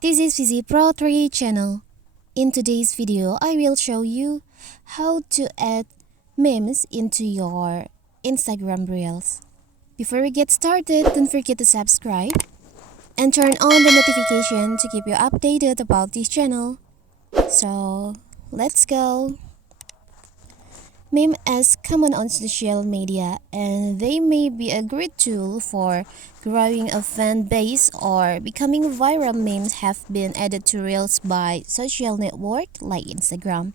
This is Fizi Pro 3 channel. In today's video, I will show you how to add memes into your Instagram Reels. Before we get started, don't forget to subscribe and turn on the notification to keep you updated about this channel. So, let's go! Meme is common on social media and they may be a great tool for growing a fan base or becoming viral. Memes have been added to Reels by social networks like Instagram,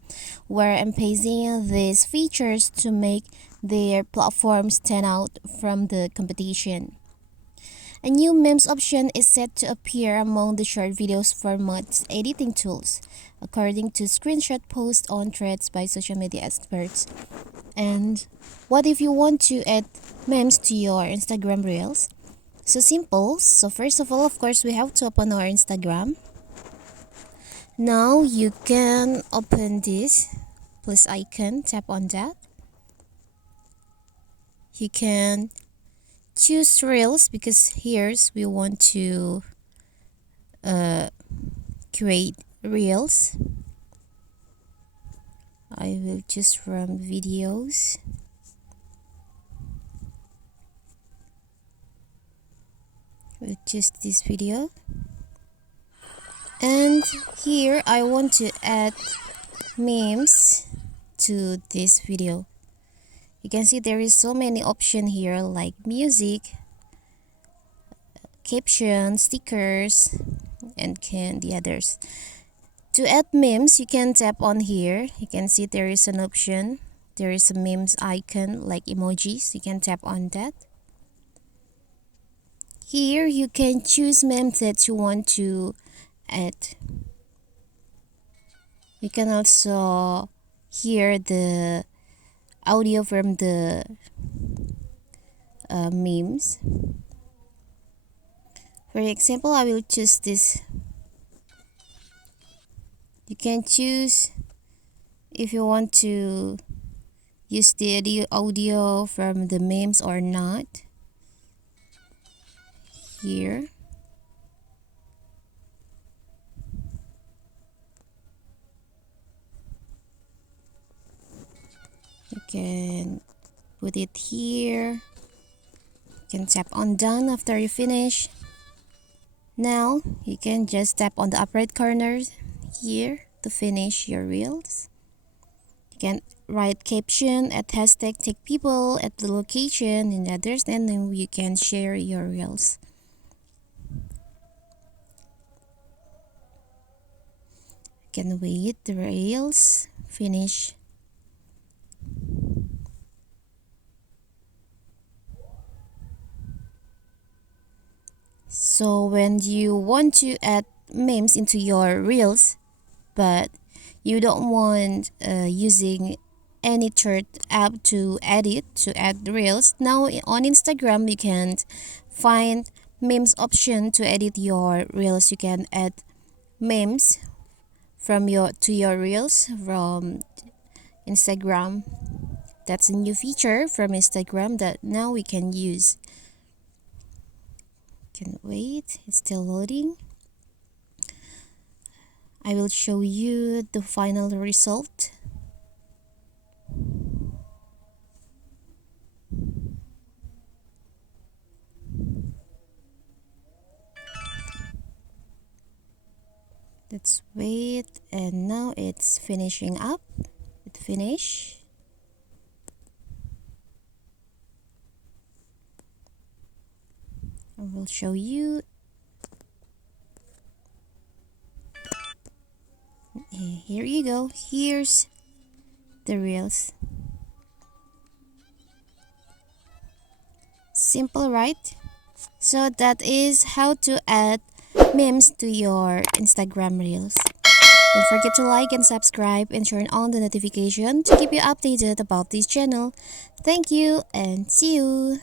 where emphasizing these features to make their platform stand out from the competition. A new memes option is set to appear among the short videos formats editing tools, according to screenshot posts on threads by social media experts. And what if you want to add memes to your Instagram Reels? So simple. So first of all, of course, we have to open our Instagram. Now you can open this plus icon, tap on that. You can choose Reels because here's we want to create Reels. I will choose from videos. We'll choose this video. And here I want to add memes to this video. You can see there is so many options here like music, captions, stickers, and the others. To add memes, you can tap on here. You can see there is an option. There is a memes icon like emojis. You can tap on that. Here you can choose memes that you want to add. You can also hear the audio from the memes. For example, I will choose this. You can choose if you want to use the audio from the memes or not. Here. You can put it here. You can tap on done after you finish. Now you can just tap on the upper right corner here to finish your reels. You can write caption, add hashtag, take people at the location and others, and then you can share your reels. You can wait the reels finish. So when you want to add memes into your reels, but you don't want using any third app to edit to add reels, now on Instagram you can find memes option to edit your reels. You can add memes from your reels from Instagram. That's a new feature from Instagram that now we can use. Can wait, it's still loading. I will show you the final result. Let's wait, and now it's finishing up. It finish. I will show you. Here you go. Here's the reels. Simple, right? So that is how to add memes to your Instagram reels. Don't forget to like and subscribe and turn on the notification to keep you updated about this channel. Thank you and see you.